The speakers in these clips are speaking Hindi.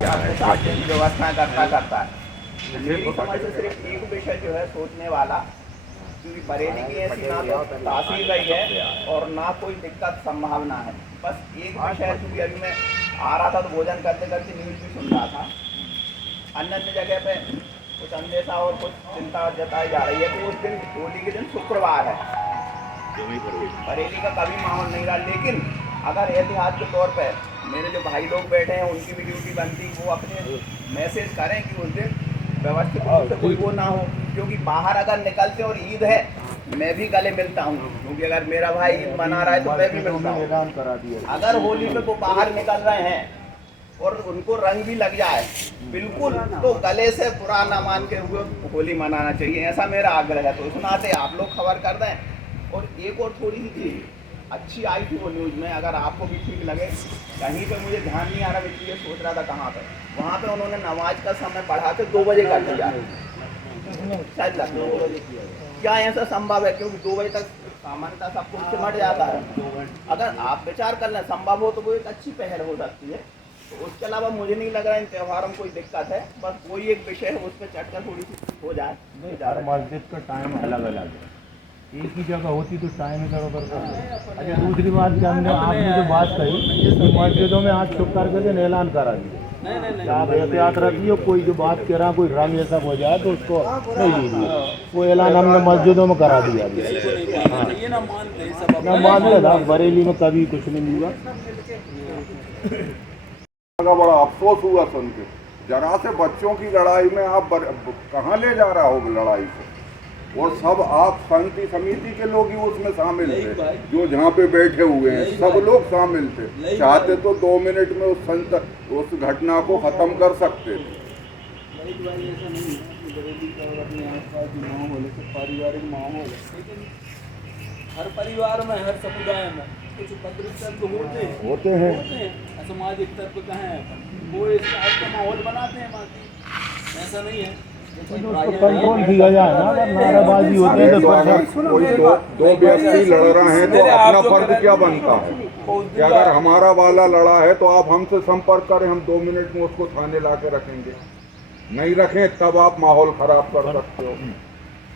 व्यवस्था करता है। मेरी समझ से सिर्फ एक विषय जो है सोचने वाला, क्योंकि बरेली की ऐसी ना तो तासीर रही है और ना कोई दिक्कत संभावना है। बस एक विषय, क्योंकि अभी मैं आ रहा था तो भोजन करते करते न्यूज़ भी सुन रहा था, अन्य जगह पे कुछ अंदेशा और कुछ चिंता जताई जा रही है कि उस दिन होली के दिन शुक्रवार है, बरेली का कभी माहौल नहीं रहा। लेकिन अगर एहतियात के तौर पे मेरे जो भाई लोग बैठे हैं उनकी भी ड्यूटी बनती, वो अपने मैसेज करें कि उस दिन व्यवस्थित रूप से कोई वो ना हो, क्योंकि बाहर अगर निकलते और ईद है मैं भी गले मिलता हूँ, क्योंकि अगर मेरा भाई ईद मना रहा है तो मैं भी मिलता हूँ। अगर होली में वो बाहर निकल रहे हैं और उनको रंग भी लग जाए बिल्कुल, तो गले से बुरा ना मान के हुए होली मनाना चाहिए, ऐसा मेरा आग्रह है। तो इस नाते आप लोग खबर कर दें। और एक और थोड़ी सी चीज़ अच्छी आई थी वो न्यूज़ में, अगर आपको भी ठीक लगे, कहीं पे मुझे ध्यान नहीं आ रहा, इसलिए सोच रहा था कहाँ पे, वहाँ पे उन्होंने नमाज का समय बढ़ा के 2 बजे कर दिया, शायद लखनऊ। क्या ऐसा संभव है? क्योंकि 2 बजे तक सामान्यतः सब कुछ सिमट जाता है। अगर आप विचार कर लें संभव हो तो वो एक अच्छी पहल हो सकती है। तो उसके अलावा मुझे नहीं लग रहा इन त्योहारों में कोई दिक्कत है, बस कोई एक विषय है उस पर चर्चा थोड़ी सी हो जाए। मस्जिद का टाइम अलग अलग है, एक ही जगह होती तो टाइम इधर उधर कर। अच्छा, दूसरी बात कि हमने आपने जो बात कही कि मस्जिदों में आज चुप करके दिन ऐलान करा दिया, आप एहतियात रखिए, कोई जो बात कह रहा कोई रंग ऐसा हो जाए तो उसको नहीं लीजिए, वो ऐलान हमने मस्जिदों में करा दिया। ना मानते था, बरेली में कभी कुछ नहीं हुआ। बड़ा अफसोस हुआ सुन के, जरा से बच्चों की लड़ाई में आप कहाँ ले जा रहा हो लड़ाई से, और सब आप शांति समिति के लोग ही उसमें शामिल थे, जो जहाँ पे बैठे हुए हैं सब लोग शामिल थे। चाहते तो 2 मिनट में उस घटना को खत्म कर सकते थे। पारिवारिक माहौल है, लेकिन हर परिवार में, हर समुदाय में कुछ उपद्रव तत्व होते हैं, असामाजिक तत्व कहाँ हैं, वो इस टाइप का माहौल बनाते हैं। बाकी ऐसा नहीं है, कंट्रोल किया जाए ना, अगर नारेबाजी होती है तो कोई दो व्यक्ति लड़ रहे हैं तो अपना फर्ज क्या बनता है कि अगर हमारा वाला लड़ा है तो आप हमसे संपर्क करें, हम 2 मिनट में उसको थाने ला के रखेंगे। नहीं रखें तब आप माहौल खराब कर सकते हो।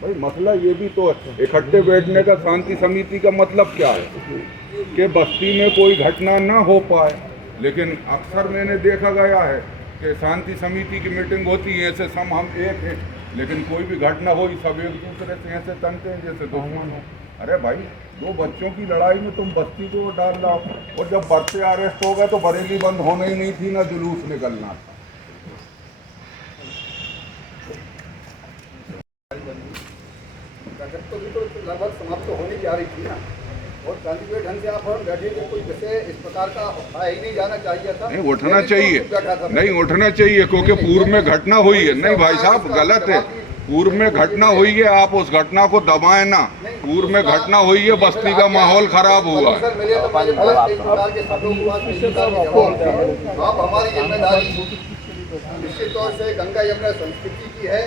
भाई मसला ये भी तो है, इकट्ठे बैठने का शांति समिति का मतलब क्या है कि बस्ती में कोई घटना ना हो पाए। लेकिन अक्सर मैंने देखा गया है कि शांति समिति की मीटिंग होती है, ऐसे सब हम एक हैं, लेकिन कोई भी घटना हो सब एक दूसरे से ऐसे तनते हैं जैसे दुश्मन हो। अरे भाई, 2 बच्चों की लड़ाई में तुम बस्ती को डाल रहा हो, और जब बच्चे अरेस्ट हो गए तो बरेली बंद होना ही नहीं थी, ना जुलूस निकलना था। तो भी तो लगभग समाप्त तो होने जा रही थी ना, और शांतिपूर्ण ढंग से आप और बैठे थे, कोई जैसे इस प्रकार का उठाया ही नहीं जाना चाहिए था। नहीं उठना चाहिए, नहीं उठना चाहिए, क्योंकि पूर्व में घटना हुई है। नहीं भाई साहब, गलत है, पूर्व में घटना हुई है, आप उस घटना को दबाएं ना। पूर्व में घटना हुई है, बस्ती का माहौल खराब हुआ। आप हमारी जिम्मेदारी निश्चित तौर से गंगा यमुना संस्कृति की है,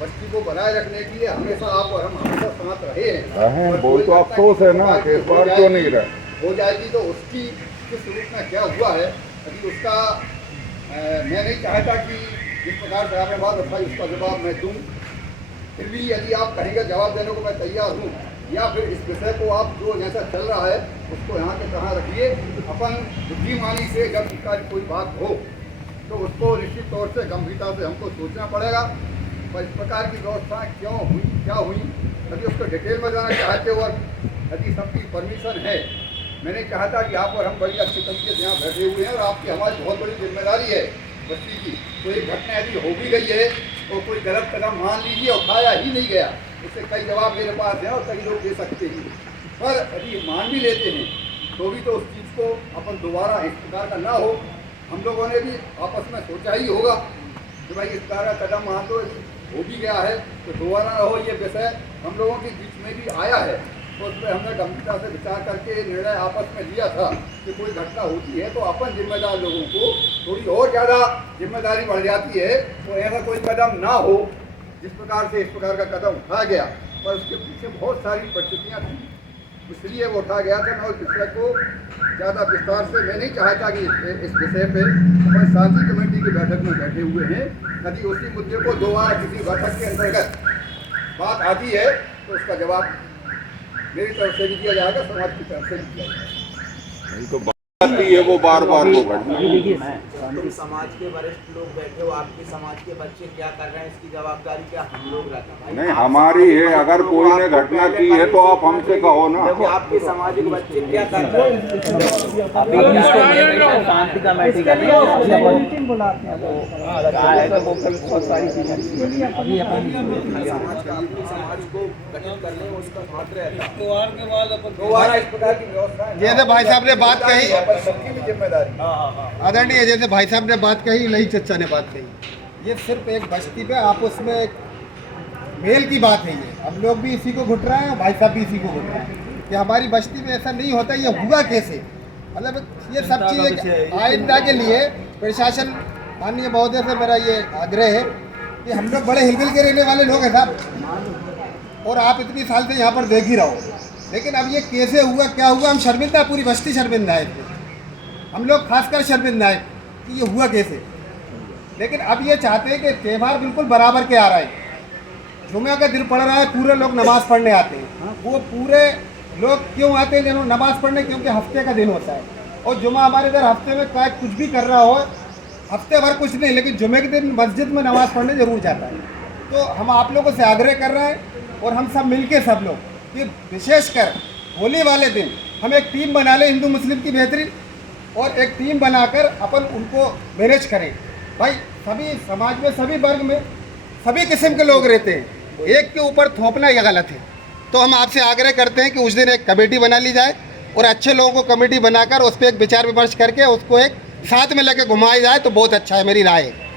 बस्ती को बनाए रखने के लिए हमेशा आप और हम हमेशा साथ रहे हैं। वो तो अफसोस है ना कि इस बार क्यों नहीं रहे। हो जाएगी तो उसकी किस रूप में क्या हुआ है, अभी उसका मैं नहीं चाहता कि जिस प्रकार से आपने बात उठाई उसका जवाब मैं दूँ। फिर भी यदि आप कहेंगे जवाब देने को मैं तैयार हूँ, या फिर इस विषय को आप जो जैसा चल रहा है उसको यहाँ के कहाँ रखिए। अपन बुद्धिमानी से जब इसका कोई बात हो तो उसको निश्चित तौर से गंभीरता से हमको सोचना पड़ेगा। पर इस प्रकार की व्यवस्था क्यों हुई, क्या हुई, यदि उसको डिटेल में जाना चाहते हो और यदि सबकी परमिशन है, मैंने कहा था कि आप और हम बड़ी अच्छी तरीके से यहाँ बैठे हुए हैं और आपकी हमारी बहुत बड़ी जिम्मेदारी है बस्ती की। तो एक घटना यदि हो भी गई है तो कोई गलत कदम मान लीजिए उठाया ही नहीं गया, उससे कई जवाब मेरे पास हैं और कई लोग दे सकते हैं। पर यदि मान भी लेते हैं तो भी तो उस चीज़ को अपन दोबारा इस प्रकार का ना हो, हम लोगों ने भी आपस में सोचा ही होगा कि भाई इस प्रकार का कदम वहाँ तो हो भी गया है तो दोबारा ना हो। ये विषय हम लोगों के बीच में भी आया है, तो उस पर हमने गंभीरता से विचार करके निर्णय आपस में लिया था कि कोई घटना होती है तो अपन जिम्मेदार लोगों को थोड़ी और ज़्यादा जिम्मेदारी बढ़ जाती है। तो ऐसा कोई कदम ना हो जिस प्रकार से इस प्रकार का कदम उठाया गया, पर उसके पीछे बहुत सारी परिस्थितियाँ थी। इसलिए वो उठा गया था। मैं उस विषय को ज़्यादा विस्तार से मैं नहीं चाहता कि इस विषय पे अपन शांति कमेटी की बैठक में बैठे हुए हैं। यदि उसी मुद्दे को दोबारा किसी बैठक के अंतर्गत बात आती है तो उसका जवाब मेरी तरफ से भी दिया जाएगा, समाज की तरफ से भी दिया जाएगा। नहीं तो बात है वो बार बार वो घटना तुम समाज के वरिष्ठ लोग बैठे हो, आपके समाज के बच्चे क्या कर रहे हैं इसकी जवाबदारी क्या हम लोग रहते हैं? नहीं हमारी है, अगर कोई ने घटना की है तो आप हमसे कहो ना। देखो आपके सामाजिक बच्चे क्या कर रहे हैं? शांति कमेटी का वो कल बहुत सारी चीजें समाज को गठित करने में उसका हाथ रहता है। त्योहार के बाद अपन दोबारा इस प्रकार की व्यवस्था है। जैसे भाई साहब ने बात कही, पर सबकी भी जिम्मेदारी आदरणीय जैसे भाई साहब ने बात कही, लई चचा ने बात कही, ये सिर्फ एक बस्ती पे आपस में एक मेल की बात है। ये हम लोग भी इसी को घुट रहे हैं, भाई साहब भी इसी को घुट रहे हैं कि हमारी बस्ती में ऐसा नहीं होता। ये हुआ कैसे? मतलब ये सब चीज़ें आइंदा के लिए प्रशासन माननीय महोदय से मेरा ये आग्रह है कि हम लोग बड़े हिलमिल के रहने वाले लोग हैं साहब, और आप इतनी साल से यहाँ पर देख ही रहो, लेकिन अब ये कैसे हुआ, क्या हुआ, हम शर्मिंदा, पूरी बस्ती शर्मिंदा है इसमें। हम लोग खासकर शर्मिंदा है कि ये हुआ कैसे। लेकिन अब ये चाहते हैं कि त्यौहार बिल्कुल बराबर के आ रहा है। जुमे का दिन पड़ रहा है, पूरे लोग नमाज़ पढ़ने आते हैं। वो पूरे लोग क्यों आते हैं जिन्होंने नमाज़ पढ़ने? क्योंकि हफ्ते का दिन होता है, और जुमा हमारे इधर हफ्ते में चाहे कुछ भी कर रहा हो, हफ्ते भर कुछ नहीं, लेकिन जुमे के दिन मस्जिद में नमाज़ पढ़ने ज़रूर जाता है। तो हम आप लोगों से आग्रह कर रहे हैं, और हम सब मिलके सब लोग, कि विशेषकर होली वाले दिन हम एक टीम बना लें हिंदू मुस्लिम की बेहतरीन, और एक टीम बनाकर अपन उनको मैनेज करें। भाई सभी समाज में, सभी वर्ग में, सभी किस्म के लोग रहते हैं, एक के ऊपर थोपना यह गलत है। तो हम आपसे आग्रह करते हैं कि उस दिन एक कमेटी बना ली जाए, और अच्छे लोगों को कमेटी बनाकर उस पर एक विचार विमर्श करके उसको एक साथ में लेकर घुमाया जाए तो बहुत अच्छा है, मेरी राय है।